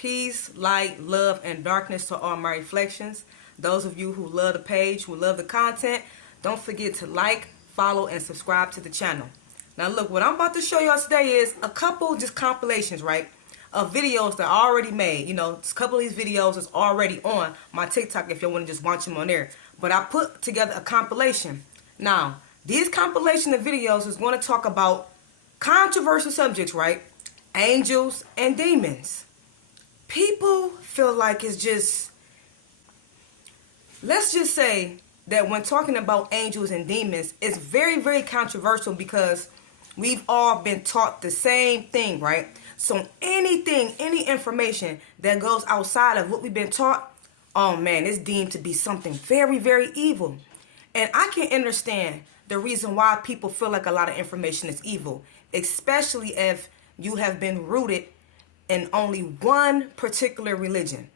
Peace, light, love, and darkness to all my reflections. Those of you who love the page, who love the content, don't forget to like, follow, and subscribe to the channel. Now look, what I'm about to show y'all today is a couple just compilations, right, of videos that I already made. You know, a couple of these videos is already on my TikTok if you want to just watch them on there. But I put together a compilation. Now, these compilation of videos is going to talk about controversial subjects, right? Angels and demons. People feel like it's just, let's just say that when talking about angels and demons, it's very, very controversial because we've all been taught the same thing, right? So anything, any information that goes outside of what we've been taught, oh man, it's deemed to be something very, very evil. And I can understand the reason why people feel like a lot of information is evil, especially if you have been rooted in only one particular religion.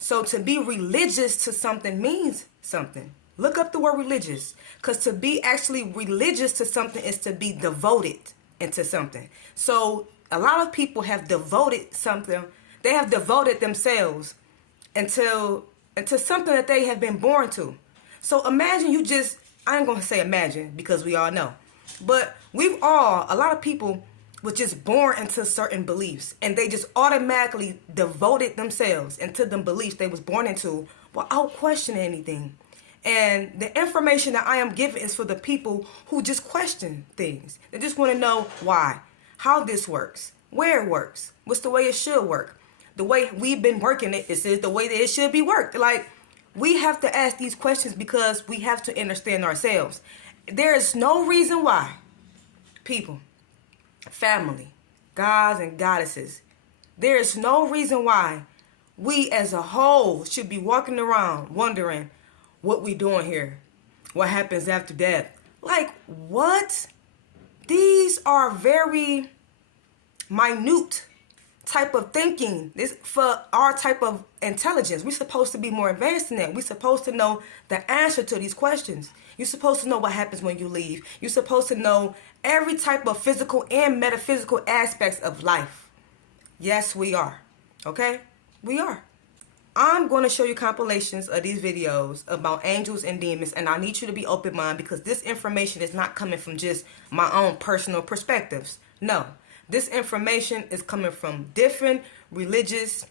So to be religious to something means something. Look up the word religious, because to be actually religious to something is to be devoted into something. So a lot of people have devoted something, they have devoted themselves into something that they have been born to. So imagine you just, I ain't gonna say imagine because we all know, but a lot of people was just born into certain beliefs and they just automatically devoted themselves into the beliefs they was born into without questioning anything. And the information that I am giving is for the people who just question things. They just want to know why, how this works, where it works, what's the way it should work. The way we've been working it, this is the way that it should be worked. Like, we have to ask these questions because we have to understand ourselves. There is no reason why people, family, gods and goddesses, there is no reason why we as a whole should be walking around wondering what we doing here, what happens after death. Like, what? These are very minute type of thinking. This for our type of intelligence. We're supposed to be more advanced than that. We're supposed to know the answer to these questions. You're supposed to know what happens when you leave. You're supposed to know every type of physical and metaphysical aspects of life. Yes, we are. Okay? We are. I'm going to show you compilations of these videos about angels and demons, and I need you to be open-minded because this information is not coming from just my own personal perspectives. No. This information is coming from different religions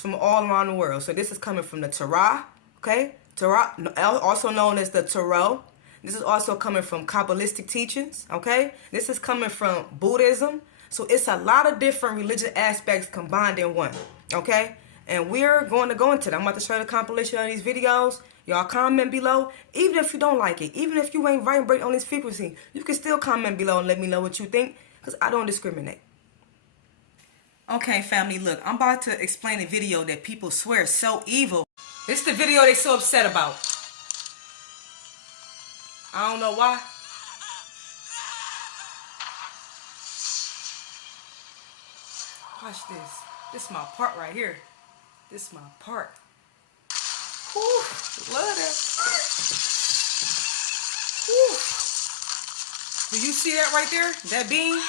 from all around the world. So this is coming from the Torah, okay? Torah, also known as the Torah. This is also coming from Qabbalistic teachings, okay? This is coming from Buddhism. So it's a lot of different religious aspects combined in one, okay? And we're going to go into that. I'm about to show you the compilation of these videos. Y'all comment below. Even if you don't like it, even if you ain't vibrate on this frequency, you can still comment below and let me know what you think, because I don't discriminate. Okay, family, look, I'm about to explain a video that people swear is so evil. This is the video they're so upset about. I don't know why. Watch this. This is my part right here. This is my part. Whew, love that part. Whew. Do you see that right there? That beam?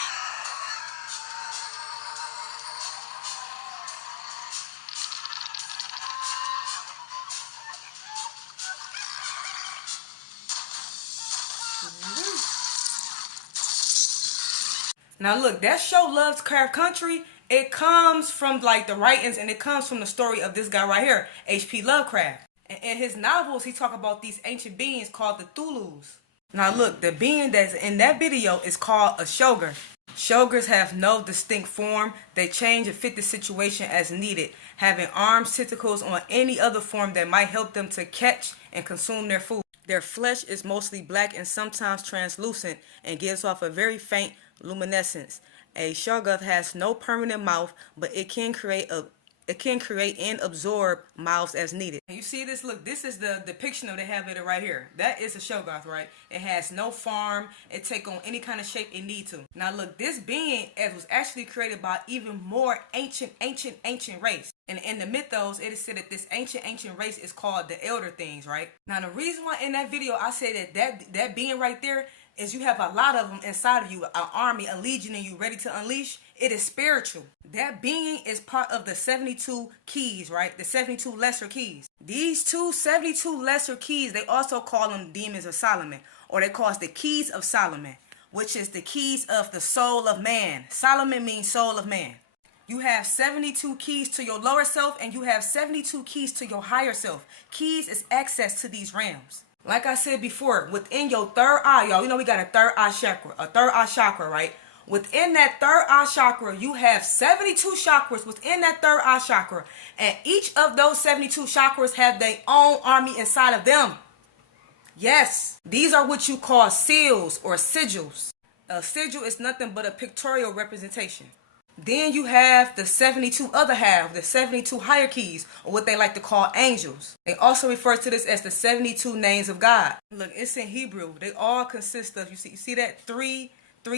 Now look, that show Lovecraft Country, it comes from like the writings and it comes from the story of this guy right here, H.P. Lovecraft. And in his novels, he talk about these ancient beings called the Cthulhus. Now look, the being that's in that video is called a Shogun. Shoguns have no distinct form. They change and fit the situation as needed, having arms, tentacles, or any other form that might help them to catch and consume their food. Their flesh is mostly black and sometimes translucent and gives off a very faint luminescence. A Shogun has no permanent mouth, but it can create and absorb mouths as needed. And you see this? Look, this is the depiction of the habit right here. That is a Shogun, right? It has no form. It take on any kind of shape it need to. Now look, this being was actually created by even more ancient race. And in the Mythos, it is said that this ancient race is called the Elder Things, right? Now the reason why in that video I say that being right there is you have a lot of them inside of you, an army, a legion in you ready to unleash. It is spiritual. That being is part of the 72 keys, right? The 72 lesser keys. These 72 lesser keys, they also call them demons of Solomon, or they call it the keys of Solomon, which is the keys of the soul of man. Solomon means soul of man. You have 72 keys to your lower self, and you have 72 keys to your higher self. Keys is access to these realms. Like I said before, within your third eye, y'all, you know we got a third eye chakra, right? Within that third eye chakra, you have 72 chakras within that third eye chakra. And each of those 72 chakras have their own army inside of them. Yes, these are what you call seals or sigils. A sigil is nothing but a pictorial representation. Then you have the 72 other half, the 72 higher keys, or what they like to call angels. They also refer to this as the 72 names of God. Look, it's in Hebrew. They all consist of, you see that three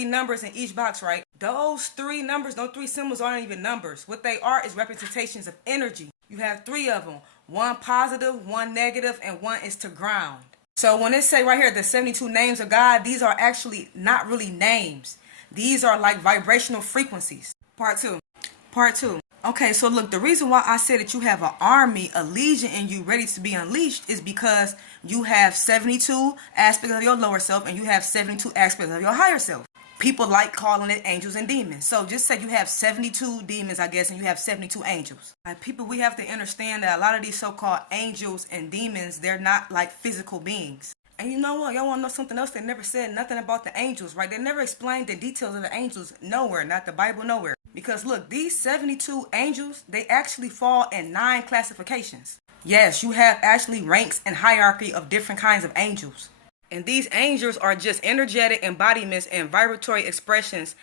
numbers in each box, right? Those three numbers, those three symbols aren't even numbers. What they are is representations of energy. You have three of them. One positive, one negative, and one is to ground. So when it say right here, the 72 names of God, these are actually not really names. These are like vibrational frequencies. Part two. Okay, so look, the reason why I said that you have an army, a legion in you ready to be unleashed is because you have 72 aspects of your lower self and you have 72 aspects of your higher self. People like calling it angels and demons. So just say you have 72 demons, I guess, and you have 72 angels. People, we have to understand that a lot of these so-called angels and demons, they're not like physical beings. And you know what? Y'all want to know something else? They never said nothing about the angels, right? They never explained the details of the angels nowhere, not the Bible nowhere. Because look, these 72 angels, they actually fall in 9 classifications. Yes, you have actually ranks and hierarchy of different kinds of angels. And these angels are just energetic embodiments and vibratory expressions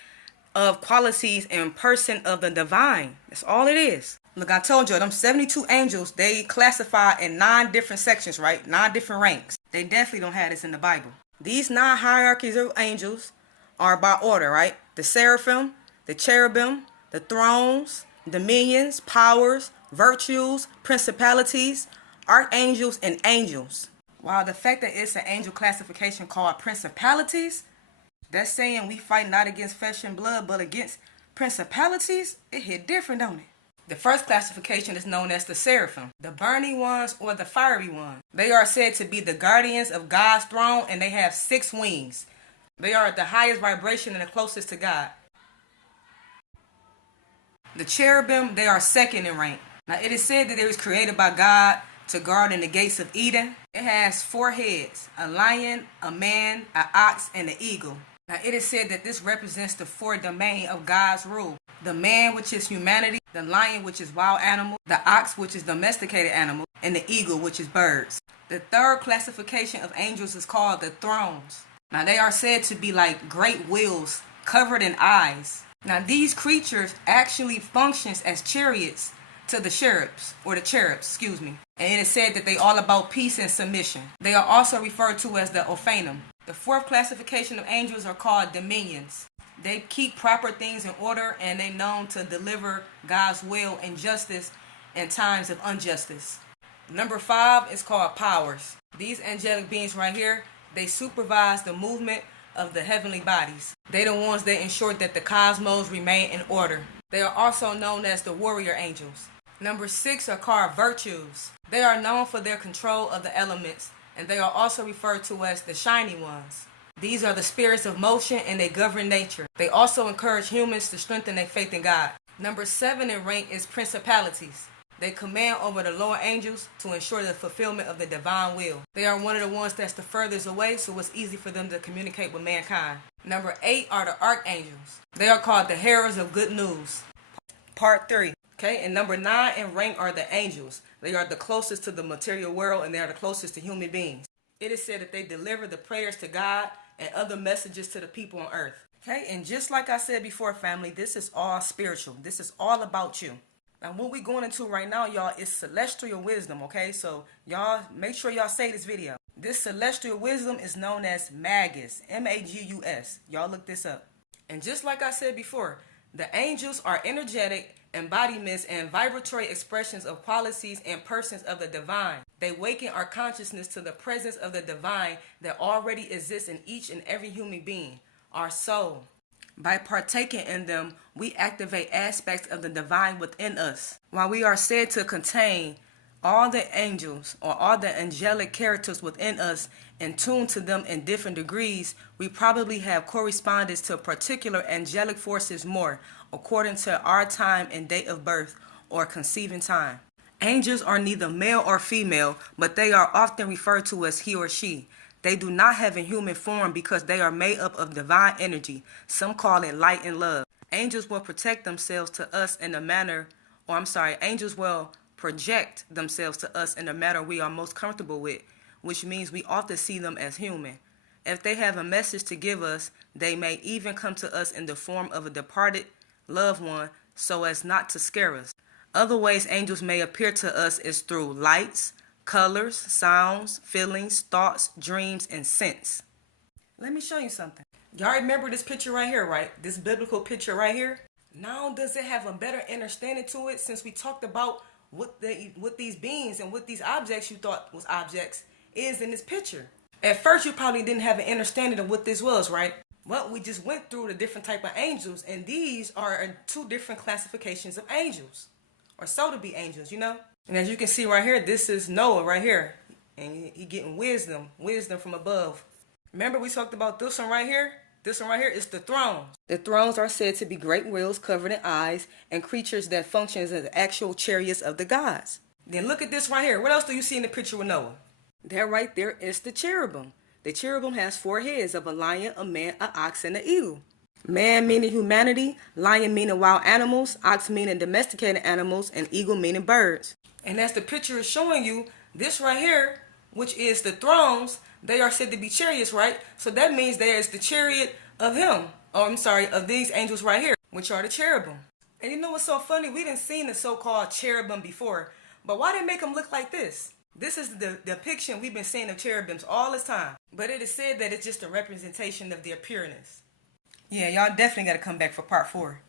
of qualities and person of the divine. That's all it is. Look, I told you, them 72 angels, they classify in 9 different sections, right? 9 different ranks. They definitely don't have this in the Bible. These 9 hierarchies of angels are by order, right? The seraphim, the cherubim, the thrones, dominions, powers, virtues, principalities, archangels, and angels. Wow, the fact that it's an angel classification called principalities, that's saying we fight not against flesh and blood, but against principalities. It hit different, don't it? The first classification is known as the seraphim, the burning ones or the fiery ones. They are said to be the guardians of God's throne, and they have 6 wings. They are at the highest vibration and the closest to God. The cherubim, they are second in rank. Now it is said that it was created by God to guard in the gates of Eden. It has 4 heads, a lion, a man, an ox, and an eagle. Now it is said that this represents the 4 domain of God's rule. The man, which is humanity, the lion, which is wild animal, the ox, which is domesticated animal, and the eagle, which is birds. The third classification of angels is called the thrones. Now they are said to be like great wheels covered in eyes. Now these creatures actually functions as chariots to the cherubs, And it is said that they all about peace and submission. They are also referred to as the Ophanim. The 4th classification of angels are called dominions. They keep proper things in order, and they're known to deliver God's will and justice in times of injustice. Number 5 is called powers. These angelic beings right here, they supervise the movement of the heavenly bodies. They're the ones that ensure that the cosmos remain in order. They are also known as the warrior angels. Number 6 are called virtues. They are known for their control of the elements, and they are also referred to as the shiny ones. These are the spirits of motion, and they govern nature. They also encourage humans to strengthen their faith in God. Number 7 in rank is principalities. They command over the lower angels to ensure the fulfillment of the divine will. They are one of the ones that's the furthest away, so it's easy for them to communicate with mankind. Number 8 are the archangels. They are called the heralds of good news. Part 3. Okay, and number 9 in rank are the angels. They are the closest to the material world, and they are the closest to human beings. It is said that they deliver the prayers to God and other messages to the people on earth. Okay, and just like I said before, family, this is all spiritual. This is all about you. Now, what we're going into right now, y'all, is celestial wisdom, okay? So, y'all, make sure y'all say this video. This celestial wisdom is known as Magus, M-A-G-U-S. Y'all look this up. And just like I said before, the angels are energetic embodiments and vibratory expressions of qualities and persons of the divine. They waken our consciousness to the presence of the divine that already exists in each and every human being, our soul. By partaking in them, we activate aspects of the divine within us. While we are said to contain all the angels or all the angelic characters within us and tuned to them in different degrees, we probably have correspondence to particular angelic forces more according to our time and date of birth or conceiving time. Angels are neither male or female, but they are often referred to as he or she. They do not have a human form because they are made up of divine energy. Some call it light and love. Angels will protect themselves to us in a manner, angels will project themselves to us in a manner we are most comfortable with, which means we often see them as human. If they have a message to give us, they may even come to us in the form of a departed loved one so as not to scare us. Other ways angels may appear to us is through lights, colors, sounds, feelings, thoughts, dreams, and scents. Let me show you something. Y'all remember this picture right here, right? This biblical picture right here? Now does it have a better understanding to it since we talked about what these beings and what these objects you thought was objects is in this picture? At first you probably didn't have an understanding of what this was, right? Well, we just went through the different type of angels, and these are two different classifications of angels, or so to be angels, you know? And as you can see right here, this is Noah right here. And he getting wisdom from above. Remember we talked about this one right here? This one right here is the thrones. The thrones are said to be great wheels covered in eyes and creatures that function as the actual chariots of the gods. Then look at this right here. What else do you see in the picture with Noah? There right there is the cherubim. The cherubim has 4 heads of a lion, a man, an ox, and an eagle. Man meaning humanity, lion meaning wild animals, ox meaning domesticated animals, and eagle meaning birds. And as the picture is showing you, this right here, which is the thrones, they are said to be chariots, right? So that means there is the chariot of of these angels right here, which are the cherubim. And you know what's so funny? We didn't seen the so-called cherubim before, but why did they make them look like this? This is the depiction we've been seeing of cherubims all this time. But it is said that it's just a representation of their pureness. Yeah, y'all definitely got to come back for part 4.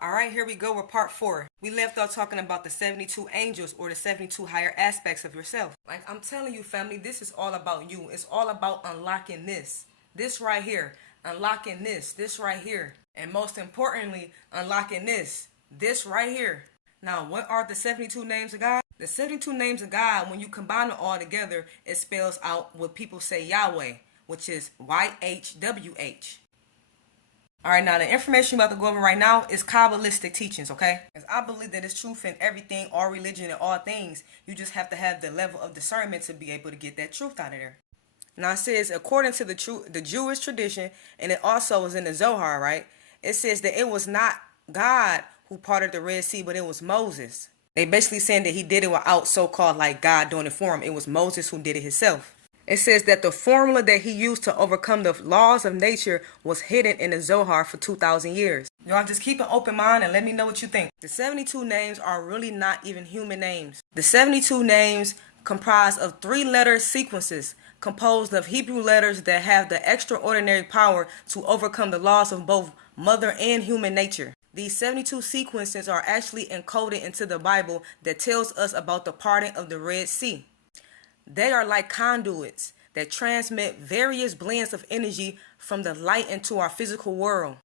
All right, here we go with part 4. We left off talking about the 72 angels or the 72 higher aspects of yourself. Like I'm telling you, family, this is all about you. It's all about unlocking this right here, unlocking this right here. And most importantly, unlocking this right here. Now, what are the 72 names of God? The 72 names of God, when you combine them all together, it spells out what people say Yahweh, which is YHWH. All right, now the information I'm about to go over right now is Qabbalistic teachings, okay? Because I believe that it's truth in everything, all religion, and all things. You just have to have the level of discernment to be able to get that truth out of there. Now it says, according to the Jewish tradition, and it also is in the Zohar, right? It says that it was not God who parted the Red Sea, but it was Moses. They basically saying that he did it without so-called like God doing it for him. It was Moses who did it himself. It says that the formula that he used to overcome the laws of nature was hidden in the Zohar for 2,000 years. Y'all just keep an open mind and let me know what you think. The 72 names are really not even human names. The 72 names comprise of 3-letter sequences composed of Hebrew letters that have the extraordinary power to overcome the laws of both mother and human nature. These 72 sequences are actually encoded into the Bible that tells us about the parting of the Red Sea. They are like conduits that transmit various blends of energy from the light into our physical world.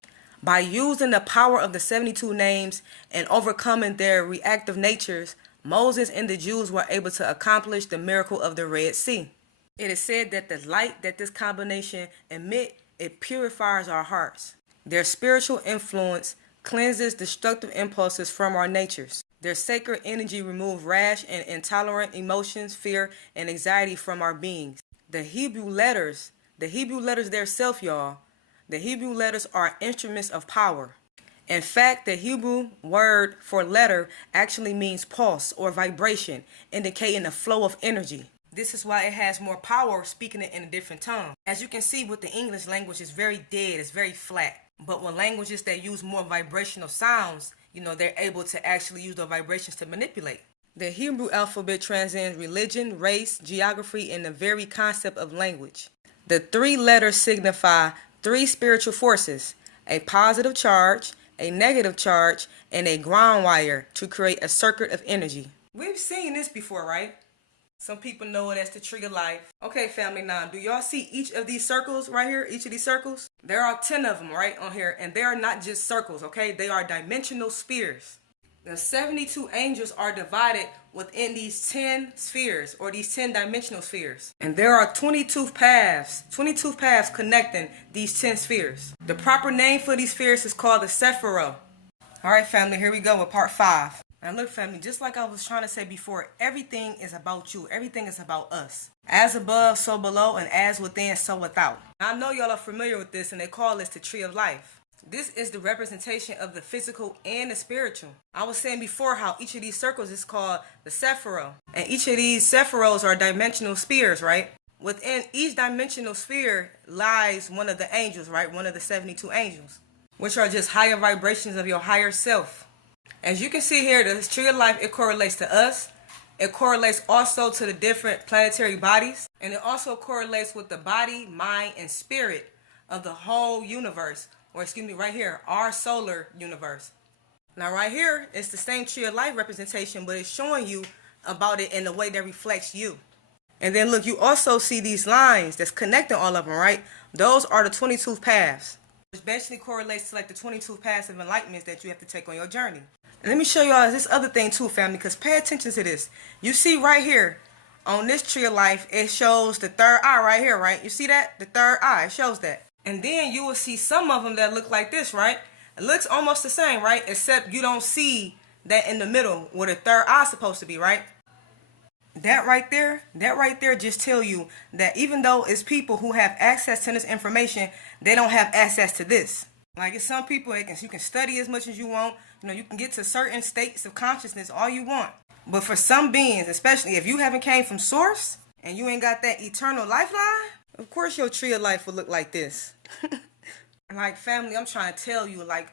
By using the power of the 72 names and overcoming their reactive natures, Moses and the Jews were able to accomplish the miracle of the Red Sea. It is said that the light that this combination emit, it purifies our hearts. Their spiritual influence cleanses destructive impulses from our natures. Their sacred energy removes rash and intolerant emotions, fear, and anxiety from our beings. The Hebrew letters themselves, y'all, the Hebrew letters are instruments of power. In fact, the Hebrew word for letter actually means pulse or vibration, indicating a flow of energy. This is why it has more power speaking it in a different tongue. As you can see with the English language, it's very dead, it's very flat. But with languages that use more vibrational sounds, they're able to actually use the vibrations to manipulate. The Hebrew alphabet transcends religion, race, geography, and the very concept of language. The 3 letters signify 3 spiritual forces: a positive charge, a negative charge, and a ground wire to create a circuit of energy. We've seen this before, right? Some people know it as the tree of life. Okay, family, now, do y'all see each of these circles right here? Each of these circles? There are 10 of them right on here, and they are not just circles, okay? They are dimensional spheres. The 72 angels are divided within these 10 spheres, or these 10 dimensional spheres. And there are 22 paths connecting these 10 spheres. The proper name for these spheres is called the Sephirah. All right, family, here we go with part 5. Now look, family, just like I was trying to say before, everything is about you. Everything is about us. As above, so below, and as within, so without. Now, I know y'all are familiar with this, and they call this the tree of life. This is the representation of the physical and the spiritual. I was saying before how each of these circles is called the Sephirah. And each of these Sephirahs are dimensional spheres, right? Within each dimensional sphere lies one of the angels, right? One of the 72 angels, which are just higher vibrations of your higher self. As you can see here, the tree of life, it correlates to us. It correlates also to the different planetary bodies. And it also correlates with the body, mind, and spirit of the whole universe. Or excuse me, right here, our solar universe. Now right here, it's the same tree of life representation, but it's showing you about it in a way that reflects you. And then look, you also see these lines that's connecting all of them, right? Those are the 22 paths, which basically correlates to like the 22 paths of enlightenment that you have to take on your journey. And let me show y'all this other thing too, family, because pay attention to this. You see right here on this tree of life, it shows the third eye right here, right? You see that? The third eye, it shows that. And then you will see some of them that look like this, right? It looks almost the same, right? Except you don't see that in the middle where the third eye is supposed to be, right? That right there just tell you that even though it's people who have access to this information, they don't have access to this. Like it's some people, you can study as much as you want. You know, you can get to certain states of consciousness all you want. But for some beings, especially if you haven't came from source and you ain't got that eternal lifeline, of course your tree of life will look like this. Like, family, I'm trying to tell you, like,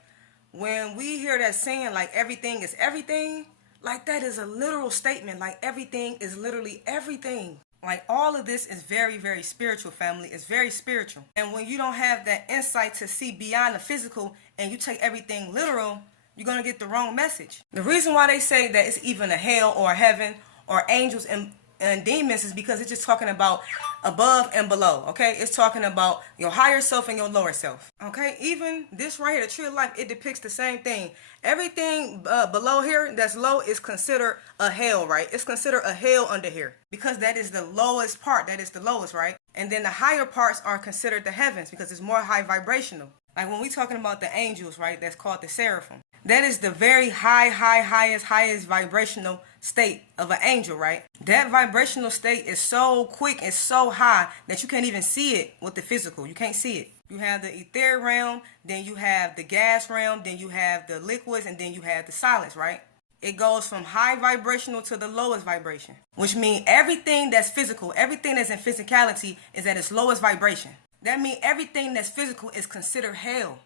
when we hear that saying, like, everything is everything, like, that is a literal statement. Like, everything is literally everything. Like, all of this is very, very spiritual, family. It's very spiritual. And when you don't have that insight to see beyond the physical and you take everything literal, you're going to get the wrong message. The reason why they say that it's even a hell or a heaven or angels and demons is because it's just talking about above and below, okay? It's talking about your higher self and your lower self, okay? Even this right here, the tree of life, it depicts the same thing. Everything below here that's low is considered a hell, right? It's considered a hell under here because that is the lowest part. That is the lowest, right? And then the higher parts are considered the heavens because it's more high vibrational. Like when we're talking about the angels, right, that's called the seraphim. That is the very highest vibrational state of an angel, right? That vibrational state is so quick and so high that you can't even see it with the physical. You can't see it. You have the etheric realm, then you have the gas realm, then you have the liquids, and then you have the solids, right? It goes from high vibrational to the lowest vibration, which means everything that's physical, everything that's in physicality is at its lowest vibration. That means everything that's physical is considered hell.